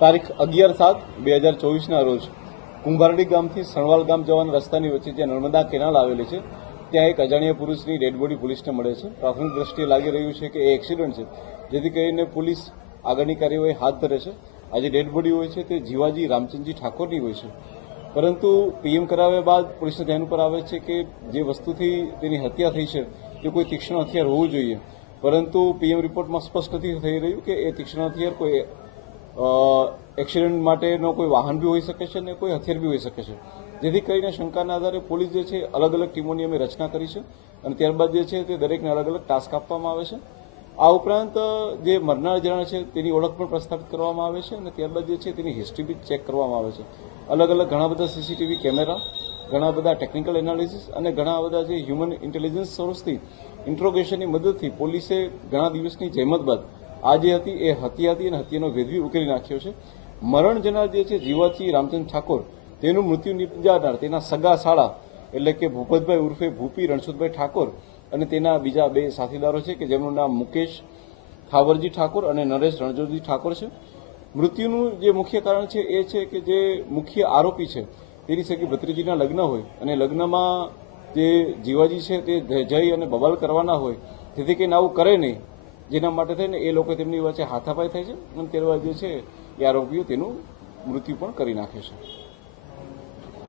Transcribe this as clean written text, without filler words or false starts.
તારીખ 11/7/2024 રોજ કુંભારડી ગામથી સણવાલ ગામ જવાના રસ્તાની વચ્ચે જ્યાં નર્મદા કેનાલ આવેલી છે ત્યાં એક અજાણ્યા પુરુષની ડેડ બોડી પોલીસને મળે છે. પ્રાથમિક દ્રષ્ટિએ લાગી રહ્યું છે કે એ એક્સિડન્ટ છે, જેથી કરીને પોલીસ આગળની કાર્યવાહી હાથ ધરે છે. આજે ડેડ બોડી હોય છે તે જીવાજી રામચંદજી ઠાકોરની હોય છે, પરંતુ પીએમ કરાવ્યા બાદ પોલીસના ધ્યાન ઉપર આવે છે કે જે વસ્તુથી તેની હત્યા થઈ છે તે કોઈ તીક્ષ્ણ હથિયાર હોવું જોઈએ, પરંતુ પીએમ રિપોર્ટમાં સ્પષ્ટ નથી થઈ રહ્યું કે એ તીક્ષ્ણ હથિયાર કોઈ એક્સિડન્ટ માટેનો કોઈ વાહન બી હોઈ શકે છે અને કોઈ હથિયાર બી હોઈ શકે છે. જેથી કરીને શંકાના આધારે પોલીસ જે છે અલગ અલગ ટીમોની અમે રચના કરી છે અને ત્યારબાદ જે છે તે દરેકને અલગ અલગ ટાસ્ક આપવામાં આવે છે. આ ઉપરાંત જે મરનાર જણા છે તેની ઓળખ પણ પ્રસ્થાપિત કરવામાં આવે છે અને ત્યારબાદ જે છે તેની હિસ્ટ્રી બી ચેક કરવામાં આવે છે. અલગ અલગ ઘણા બધા સીસીટીવી કેમેરા, ઘણા બધા ટેકનિકલ એનાલિસિસ અને ઘણા બધા જે હ્યુમન ઇન્ટેલિજન્સ સોર્સથી ઇન્ટ્રોગેશનની મદદથી પોલીસે ઘણા દિવસની જહેમત બાદ આ જે હતી એ હત્યા હતી અને હત્યાનો ભેદ ઉકેલી નાખ્યો છે. મરણ જનાર જે છે જીવાજી રામચંદ ઠાકોર, તેનું મૃત્યુ નિપજાવનાર તેના સગા સાળા એટલે કે ભૂપતભાઈ ઉર્ફે ભૂપી રણછોડભાઈ ઠાકોર અને તેના બીજા બે સાથીદારો છે કે જેમનું નામ મુકેશ ખાવરજી ઠાકોર અને નરેશ રણછોડજી ઠાકોર છે. મૃત્યુનું જે મુખ્ય કારણ છે એ છે કે જે મુખ્ય આરોપી છે તેની સગી ભત્રીજીના લગ્ન હોય અને લગ્નમાં જે જીવાજી છે તે જઈ અને બબાલ કરવાના હોય, જેથી કરીને આવું કરે નહીં, જેના માટે થઈને એ લોકો તેમની વચ્ચે હાથાપાઈ થાય છે અને ત્યારબાદ જે છે એ આરોપીઓ તેનું મૃત્યુ પણ કરી નાખે છે.